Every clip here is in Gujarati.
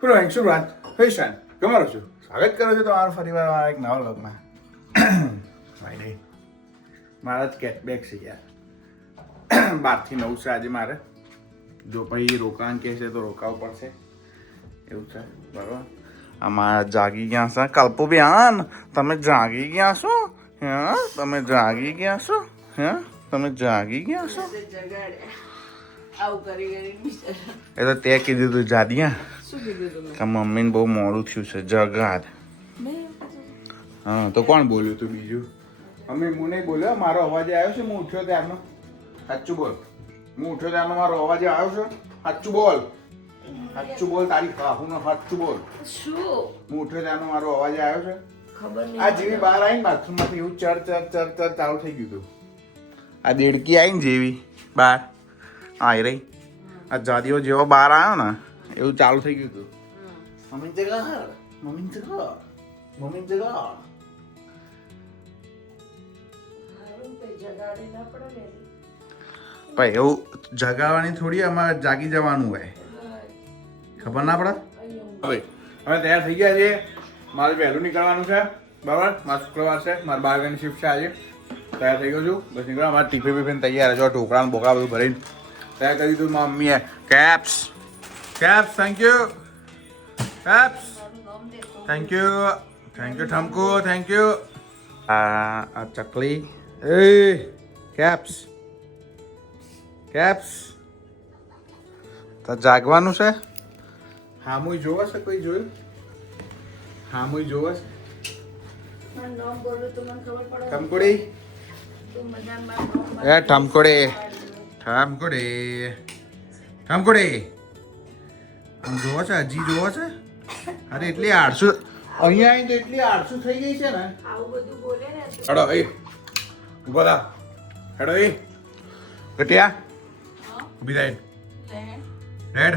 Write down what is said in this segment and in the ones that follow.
શું શું વાત કઈ શાન કમારો છું સ્વાગત કરો છો તમારું ફરીવાર મારા એક નવા વ્લોગમાં. ભાઈ નહીં મારા જ કેટબેક છે યાર. 12 થી 9 છે આજે મારે. જો પછી રોકાણ કહે છે તો રોકાવું પડશે એવું છે બરાબર. આમાં જાગી ગયા છે કલ્પો બેન, તમે જાગી ગયા છો? હા તમે જાગી ગયા છો? હા તમે જાગી ગયા છો? એ તો તે કીધું તું જાદિયા કે મમ્મીને બહુ મોડું થયું છે જગાડ. હા તો કોણ બોલ્યું તું બીજું? મમ્મી હું નહીં બોલ્યો, મારો અવાજ આવ્યો છે? હું ઉઠ્યો ત્યારનો સાચું બોલ. હું ઉઠ્યો ત્યારનો મારો અવાજ આવ્યો છે? સાચું બોલ, સાચું બોલ. તારી કાહુનો સાચું બોલ. શું હું ઉઠ્યો ત્યારનો મારો અવાજ આવ્યો છે? ખબર નહીં. આ જેવી બહાર આવીને બાથરૂમમાંથી એવું ચર ચર ચર ચર ચાલુ થઈ ગયું હતું. આ દેડકી આવીને જેવી બહાર આવી રહી, આ જાદીઓ જેવો બહાર આવ્યો ને એવું ચાલુ થઈ ગયું હતું. મમ્મી જગાડ, મમ્મી જગાડ, મમ્મી જગાડ. જગાડી ના પડે ને. ભાઈ એવું જગાડવાની થોડી, અમારે જાગી જવાનું હોય, ખબર ના પડે. હવે હવે તૈયાર થઈ ગયા છે. મારે વહેલું નીકળવાનું છે બરાબર. મારે શુક્રવાર છે, મારે 12 વાગ્યાની શિફ્ટ છે આજે. તૈયાર થઈ ગયો છું, બસ નીકળવા. મારે ટિફિન બિફિન તૈયાર છે, ઢોકળા ને બોકળા બધું ભરીને તૈયાર કરી દીધું. મમ્મીએ કેપ્સ કેપ્સ થેન્ક યુ, કેપ્સ થેન્ક યુ, થેન્ક યુ ઠમકુ, થેન્ક યુ. આ ચકલી એ કેપ્સ કેપ્સ. તો જાગવાનું છે. હા મુઈ જોવે છે, કોઈ જોયું? હા મુઈ જોવે છે. મારું નામ બોલું તો મને ખબર પડે. ઠમકુડી તું મજામાં નામ એ ઠમકુડી ઠમકુડી ઠમકુડી આમ જોવો છે? હજી જોવો છે? અરે એટલી આળસુ અહીંયા આવીને તો એટલી આળસુ થઈ ગઈ છે ને. આવું બધું બોલે ને તો હેડો એ ઉભા થા. હેડો એ ગટિયા ઉભી થાય. રેડ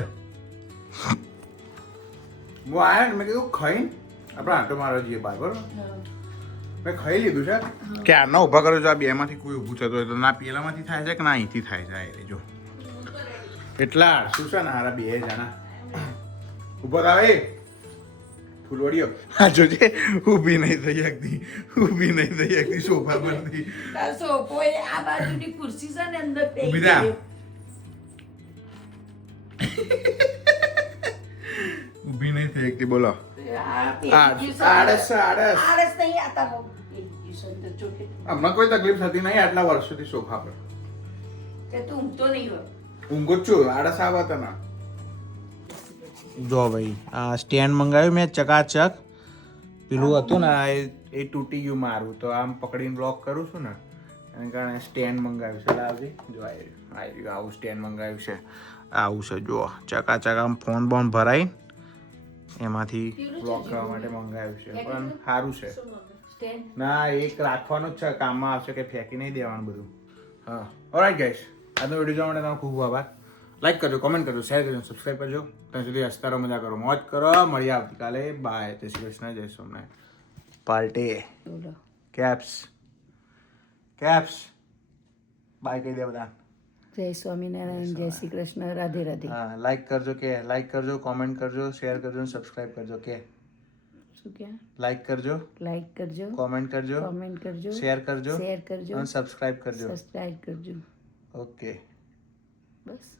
હું આવ્યો ને મેં કીધું ખાઈને આપણે આંટો મારવા જઈએ બરાબર. મેં ખાઈ લીધું છે. ક્યારના ઊભા કરો છો? આ બેમાંથી કોઈ ઊભું થતું હોય તો ના પેલામાંથી થાય છે કે ના અહીંથી થાય છે. એ જો એટલા શું છે ને હારા બે જણા ઊભા થાવ. એ ફૂલવડીઓ હા જોજે ઊભી નહીં થઈ શકતી, ઊભી નહીં થઈ શકતી સોફા પરથી. તાર સોફો એ આ બાજુની ખુરશી છે ને અંદર પેઈ ઊભી થા. ગઈ. ઊભી નહીં થઈ શકતી બોલો. આ પેઈ આળસ ગયું છે. આળસ આળસ. આળસ નહીં આતા બહુ. પેઈ ગયું છે અંદર ચોખે. હમણાં કોઈ તકલીફ થતી નહીં આટલા વર્ષોથી સોફા પર. તે તું ઊંઘતો નહીં હોય. ઊંઘો જ છું, આળસ આવે તને. જો ભાઈ આ સ્ટેન્ડ મંગાવ્યું મેં ચકાચક. પેલું હતું ને એ તૂટી ગયું મારું, તો આમ પકડીને બ્લોક કરું છું ને એને કારણે સ્ટેન્ડ મંગાવ્યું છે. લાવજી જો આવી આવું સ્ટેન્ડ મંગાવ્યું છે. આવું છે જો ચકાચક. આમ ફોન બોન ભરાઈ એમાંથી બ્લોક કરવા માટે મંગાવ્યું છે. પણ સારું છે. શું મમ્મી? સ્ટેન્ડ? ના એક રાખવાનું જ છે, કામમાં આવશે, કે ફેંકી નહીં દેવાનું બધું. હા ઓલરાઈટ ગાઈસ, આજનો વિડીયો જોવા માટે તમારો ખૂબ આભાર. લાઈક કરજો, કોમેન્ટ કરજો, શેર કરજો, સબસ્ક્રાઈબ કરજો. ત્યાં સુધી હસતા રહો, મજા કરો, મોજ કરો. મળીએ આવતીકાલે. બાય. જય શ્રી કૃષ્ણ, જય સોમનાથ. પાર્ટી બોલો. કેપ્સ કેપ્સ બાય કહી દે બધા. જય સ્વામિનારાયણ, જય શ્રી કૃષ્ણ, રાધે રાધે. હા લાઈક કરજો, કે લાઈક કરજો, કોમેન્ટ કરજો, શેર કરજો અને સબસ્ક્રાઈબ કરજો. કે શું ક્યાં? લાઈક કરજો, લાઈક કરજો, કોમેન્ટ કરજો, કોમેન્ટ કરજો, શેર કરજો શેર કરજો અને સબસ્ક્રાઈબ કરજો. સબસ્ક્રાઇબ કરજો. ઓકે. બસ.